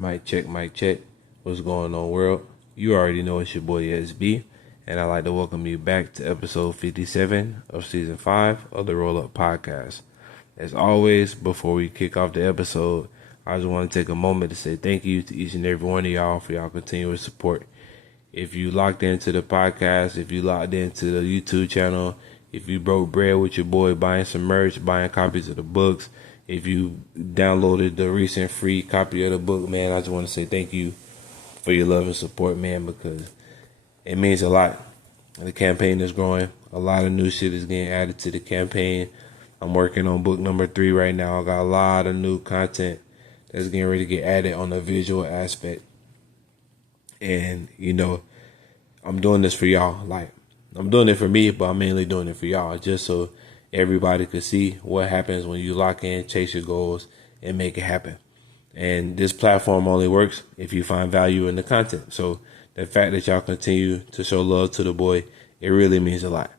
Mic check, mic check. What's going on, world? You already know it's your boy SB, and I'd like to welcome you back to episode 57 of season 5 of the Roll Up Podcast. As always, before we kick off the episode, I just want to take a moment to say thank you to each and every one of y'all for y'all continuous support. If you locked into the podcast, if you locked into the YouTube channel, if you broke bread with your boy buying some merch, buying copies of the books, if you downloaded the recent free copy of the book, man, I just want to say thank you for your love and support, man, because it means a lot. The campaign is growing. A lot of new shit is getting added to the campaign. I'm working on book number 3 right now. I got a lot of new content that's getting ready to get added on the visual aspect. And, I'm doing this for y'all. Like, I'm doing it for me, but I'm mainly doing it for y'all, just so everybody could see what happens when you lock in, chase your goals, and make it happen. And this platform only works if you find value in the content. So the fact that y'all continue to show love to the boy, it really means a lot.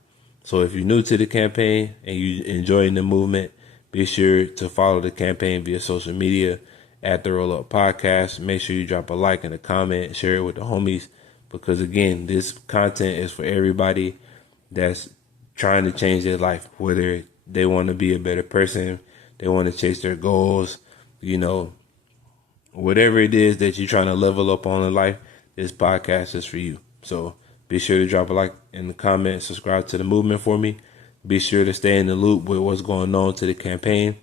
So if you're new to the campaign and you enjoying the movement, be sure to follow the campaign via social media at the Roll Up Podcast. Make sure you drop a like and a comment, share it with the homies, because again, this content is for everybody that's trying to change their life, whether they want to be a better person, they want to chase their goals, whatever it is that you're trying to level up on in life, this podcast is for you. So be sure to drop a like in the comment, subscribe to the movement for me. Be sure to stay in the loop with what's going on to the campaign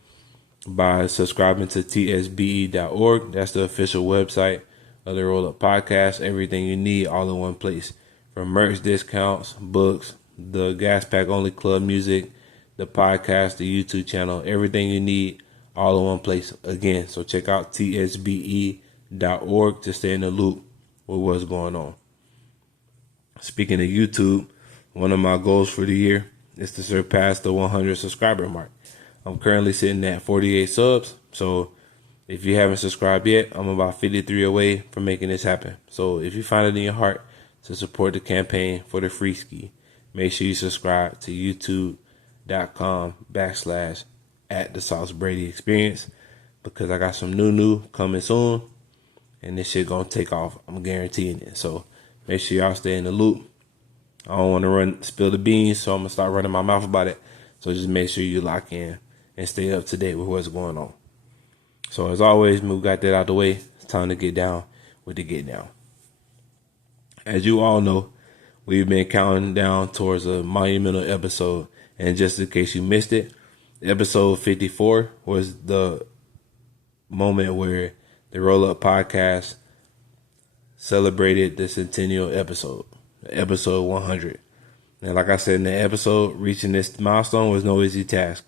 by subscribing to tsbe.org. That's the official website of the Roll Up Podcast. Everything you need all in one place, from merch discounts, books, the Gas Pack Only Club music, the podcast, the YouTube channel, everything you need all in one place. Again, so check out tsbe.org to stay in the loop with what's going on. Speaking of YouTube, one of my goals for the year is to surpass the 100 subscriber mark. I'm currently sitting at 48 subs, so if you haven't subscribed yet, I'm about 53 away from making this happen. So if you find it in your heart to support the campaign for the free ski, make sure you subscribe to youtube.com/@the Sauce Brady Experience, because I got some new coming soon, and this shit gonna take off. I'm guaranteeing it. So make sure y'all stay in the loop. I don't want to spill the beans, so I'm gonna start running my mouth about it. So just make sure you lock in and stay up to date with what's going on. So as always, we got that out the way. It's time to get down with the get down. As you all know, we've been counting down towards a monumental episode. And just in case you missed it, episode 54 was the moment where the Roll Up Podcast celebrated the centennial episode 100. And like I said in the episode, reaching this milestone was no easy task.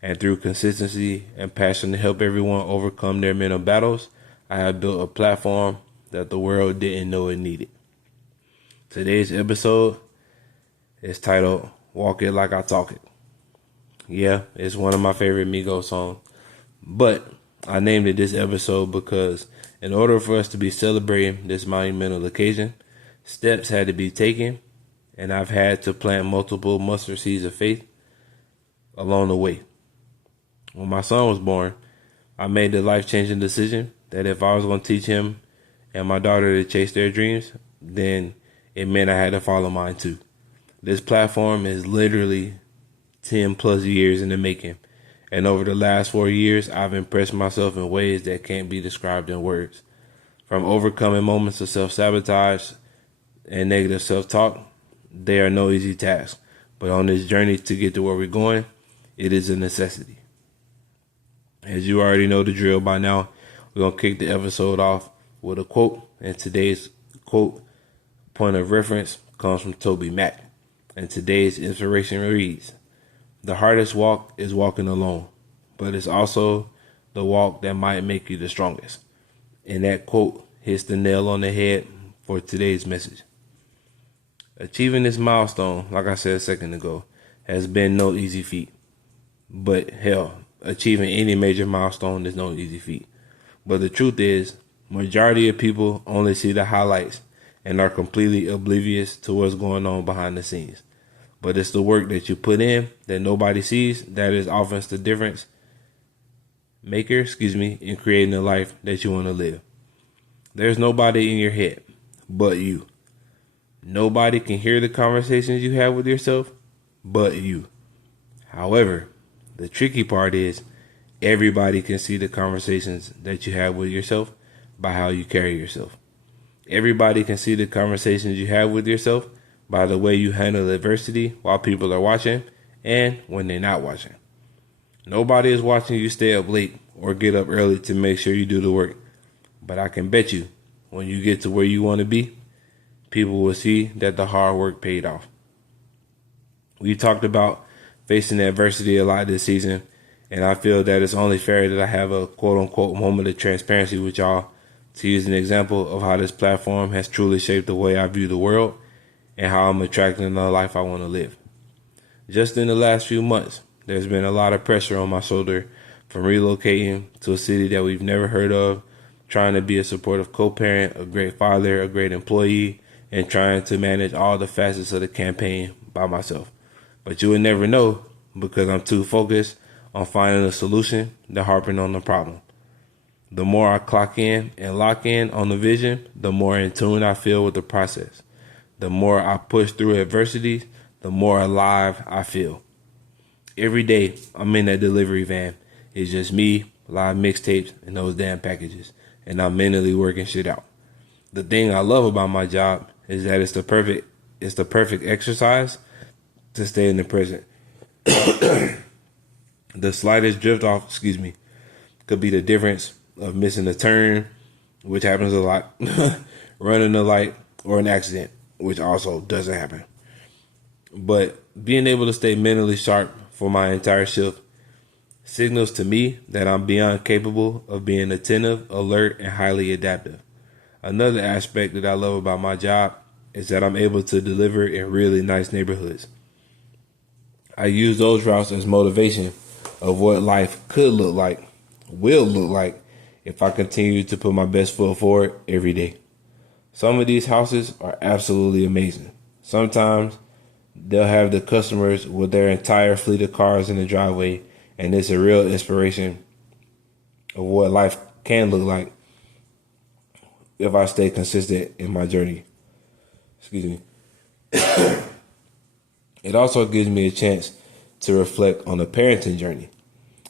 And through consistency and passion to help everyone overcome their mental battles, I have built a platform that the world didn't know it needed. Today's episode is titled Walk It Like I Talk It. Yeah, it's one of my favorite Migos songs. But I named it this episode because in order for us to be celebrating this monumental occasion, steps had to be taken, and I've had to plant multiple mustard seeds of faith along the way. When my son was born, I made the life-changing decision that if I was going to teach him and my daughter to chase their dreams, then it meant I had to follow mine too. This platform is literally 10 plus years in the making. And over the last 4 years, I've impressed myself in ways that can't be described in words. From overcoming moments of self-sabotage and negative self-talk, they are no easy task. But on this journey to get to where we're going, it is a necessity. As you already know the drill by now, we're going to kick the episode off with a quote. And today's quote point of reference comes from Toby Mac. And today's inspiration reads, "The hardest walk is walking alone, but it's also the walk that might make you the strongest." And that quote hits the nail on the head for today's message. Achieving this milestone, like I said a second ago, has been no easy feat. But hell, achieving any major milestone is no easy feat. But the truth is, majority of people only see the highlights and are completely oblivious to what's going on behind the scenes. But it's the work that you put in that nobody sees that is often the difference maker, in creating the life that you want to live. There's nobody in your head but you. Nobody can hear the conversations you have with yourself but you. However, the tricky part is everybody can see the conversations that you have with yourself by how you carry yourself. Everybody can see the conversations you have with yourself by the way you handle adversity while people are watching and when they're not watching. Nobody is watching you stay up late or get up early to make sure you do the work. But I can bet you, when you get to where you want to be, people will see that the hard work paid off. We talked about facing adversity a lot this season, and I feel that it's only fair that I have a quote-unquote moment of transparency with y'all to use an example of how this platform has truly shaped the way I view the world and how I'm attracting the life I want to live. Just in the last few months, there's been a lot of pressure on my shoulder from relocating to a city that we've never heard of, trying to be a supportive co-parent, a great father, a great employee, and trying to manage all the facets of the campaign by myself. But you would never know because I'm too focused on finding a solution than harping on the problem. The more I clock in and lock in on the vision, the more in tune I feel with the process. The more I push through adversity, the more alive I feel. Every day I'm in that delivery van. It's just me, live mixtapes, and those damn packages. And I'm mentally working shit out. The thing I love about my job is that it's the perfect exercise to stay in the present. The slightest drift off, could be the difference of missing a turn, which happens a lot, running a light, or an accident, which also doesn't happen. But being able to stay mentally sharp for my entire shift signals to me that I'm beyond capable of being attentive, alert, and highly adaptive. Another aspect that I love about my job is that I'm able to deliver in really nice neighborhoods. I use those routes as motivation of what life could look like, will look like, if I continue to put my best foot forward every day. Some of these houses are absolutely amazing. Sometimes they'll have the customers with their entire fleet of cars in the driveway, and it's a real inspiration of what life can look like if I stay consistent in my journey. It also gives me a chance to reflect on the parenting journey.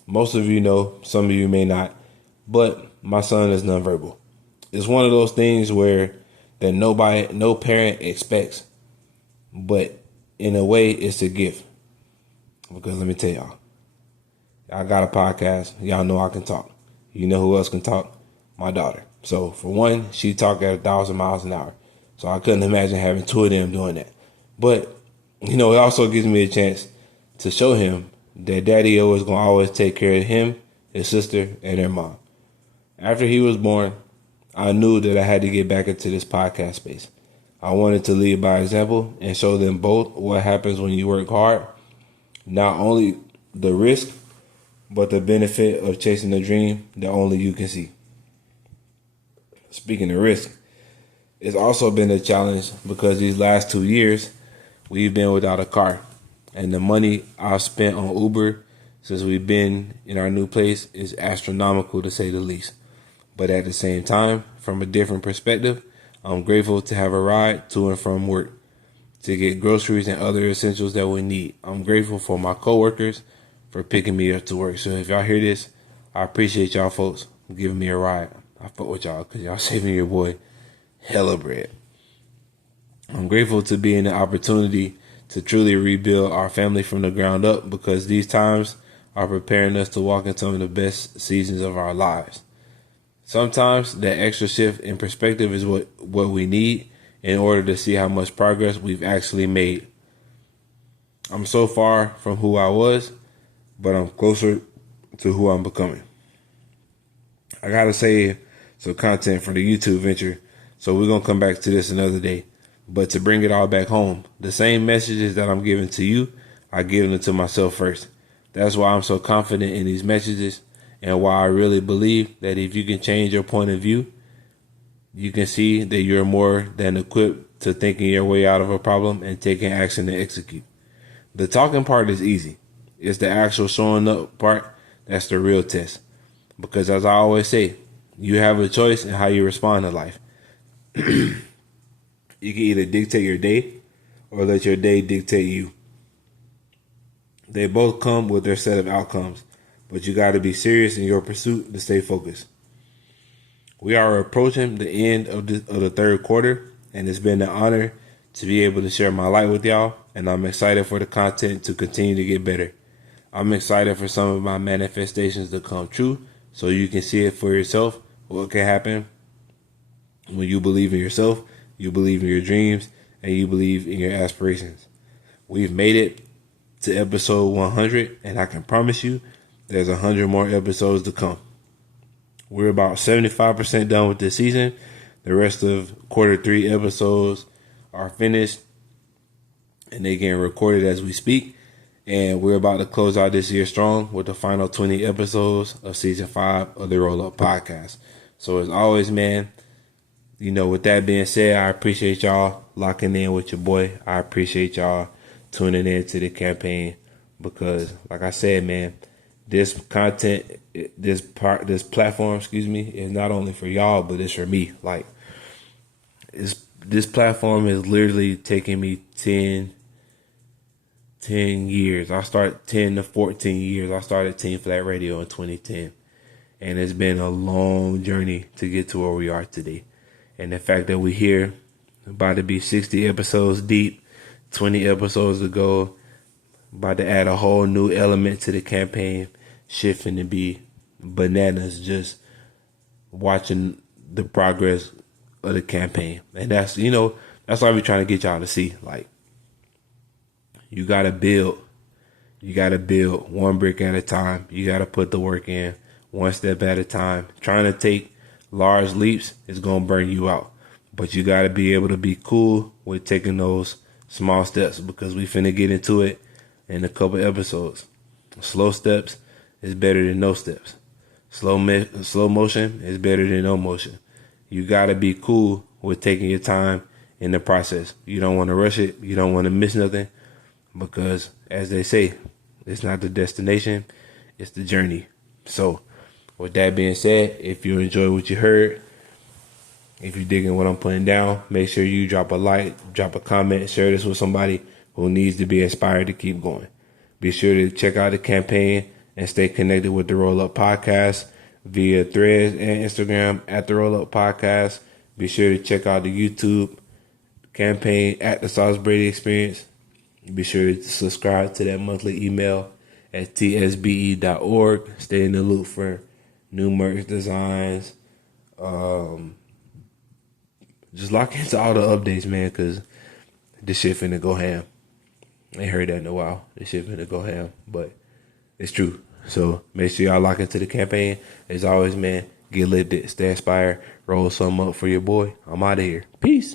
Most of you know, some of you may not, but my son is nonverbal. It's one of those things where that no parent expects, but in a way it's a gift. Because let me tell y'all, I got a podcast. Y'all know I can talk. You know who else can talk? My daughter. So for one, she talked at 1,000 miles an hour. So I couldn't imagine having two of them doing that. But, it also gives me a chance to show him that daddy was going to always take care of him, his sister, and their mom. After he was born, I knew that I had to get back into this podcast space. I wanted to lead by example and show them both what happens when you work hard. Not only the risk, but the benefit of chasing a dream that only you can see. Speaking of risk, it's also been a challenge because these last 2 years, we've been without a car. And the money I've spent on Uber since we've been in our new place is astronomical, to say the least. But at the same time, from a different perspective, I'm grateful to have a ride to and from work to get groceries and other essentials that we need. I'm grateful for my coworkers for picking me up to work. So if y'all hear this, I appreciate y'all folks giving me a ride. I fuck with y'all because y'all saving your boy hella bread. I'm grateful to be in the opportunity to truly rebuild our family from the ground up because these times are preparing us to walk in some of the best seasons of our lives. Sometimes that extra shift in perspective is what we need in order to see how much progress we've actually made. I'm so far from who I was, but I'm closer to who I'm becoming. I gotta save some content for the YouTube venture, so we're gonna come back to this another day. But to bring it all back home, the same messages that I'm giving to you, I give them to myself first. That's why I'm so confident in these messages and why I really believe that if you can change your point of view, you can see that you're more than equipped to thinking your way out of a problem and taking action to execute. The talking part is easy. It's the actual showing up part that's the real test. Because as I always say, You have a choice in how you respond to life. You can either dictate your day or let your day dictate you. They both come with their set of outcomes, but you got to be serious in your pursuit to stay focused. We are approaching the end of the third quarter, and it's been an honor to be able to share my light with y'all, and I'm excited for the content to continue to get better. I'm excited for some of my manifestations to come true so you can see it for yourself what can happen when you believe in yourself, you believe in your dreams, and you believe in your aspirations. We've made it to episode 100, and I can promise you there's 100 more episodes to come. We're about 75% done with this season. The rest of quarter 3 episodes are finished, and they're getting recorded as we speak. And we're about to close out this year strong with the final 20 episodes of season 5 of the Roll Up Podcast. So as always, man, with that being said, I appreciate y'all locking in with your boy. I appreciate y'all tuning in to the campaign because, like I said, man, this content, this platform, is not only for y'all, but it's for me. Like, this platform is literally taking me 10 years. I started 10 to 14 years. I started Team Flat Radio in 2010. And it's been a long journey to get to where we are today. And the fact that we're here, about to be 60 episodes deep, 20 episodes to go, about to add a whole new element to the campaign, shifting to be bananas, just watching the progress of the campaign. And that's why we're trying to get y'all to see, like, you got to build one brick at a time. You got to put the work in one step at a time. Trying to take large leaps is going to burn you out. But you got to be able to be cool with taking those small steps because we finna get into it in a couple episodes. Slow steps is better than no steps. Slow motion is better than no motion. You got to be cool with taking your time in the process. You don't want to rush it. You don't want to miss nothing because, as they say, it's not the destination, it's the journey. So, with that being said, if you enjoy what you heard, if you're digging what I'm putting down, make sure you drop a like, drop a comment, share this with somebody who needs to be inspired to keep going. Be sure to check out the campaign and stay connected with the Roll Up Podcast via Threads and Instagram at the Roll Up Podcast. Be sure to check out the YouTube campaign at the Sauce Brady Experience. Be sure to subscribe to that monthly email at tsbe.org. Stay in the loop for new merch designs. Just lock into all the updates, man, because this shit finna go ham. I ain't heard that in a while. This shit finna go ham, but it's true. So make sure y'all lock into the campaign. As always, man, get lifted, stay inspired, roll some up for your boy. I'm out of here. Peace.